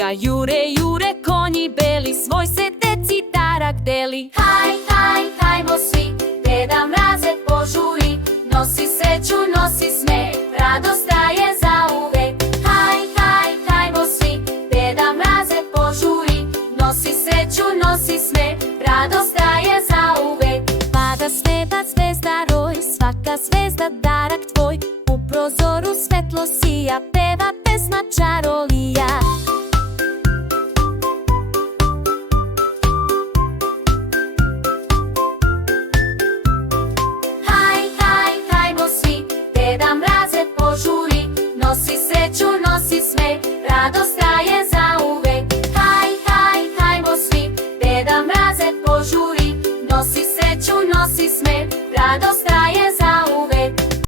njega jure, jure konji beli, svoj se deci darak deli. Haj, haj, hajmo svi, Deda Mraze požuri, nosi sreću, nosi smeh, radost daje zauvek. Haj, haj, hajmo svi, Deda Mraze požuri, nosi sreću, nosi smeh, radost daje zauvek. Pada sveta zvezda roj, svaka zvezda darak tvoj, u prozoru svetlo sija, peva pesma čarolija. Haj, haj, hajmo svi, Deda Mraze požuri, nosi sreću, nosi smeh, radost traje zauvek. Haj, haj, hajmo svi, Deda Mraze požuri, nosi sreću, nosi smeh, radost traje